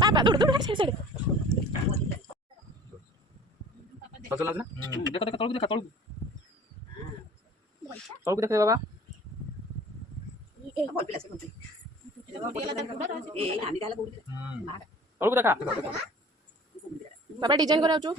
बाबा दूर दूर से चला ना देखो देखो तळକୁ देखा तळକୁ देखे बाबा तळକୁ देखा बाबा डिजाइन कराउछु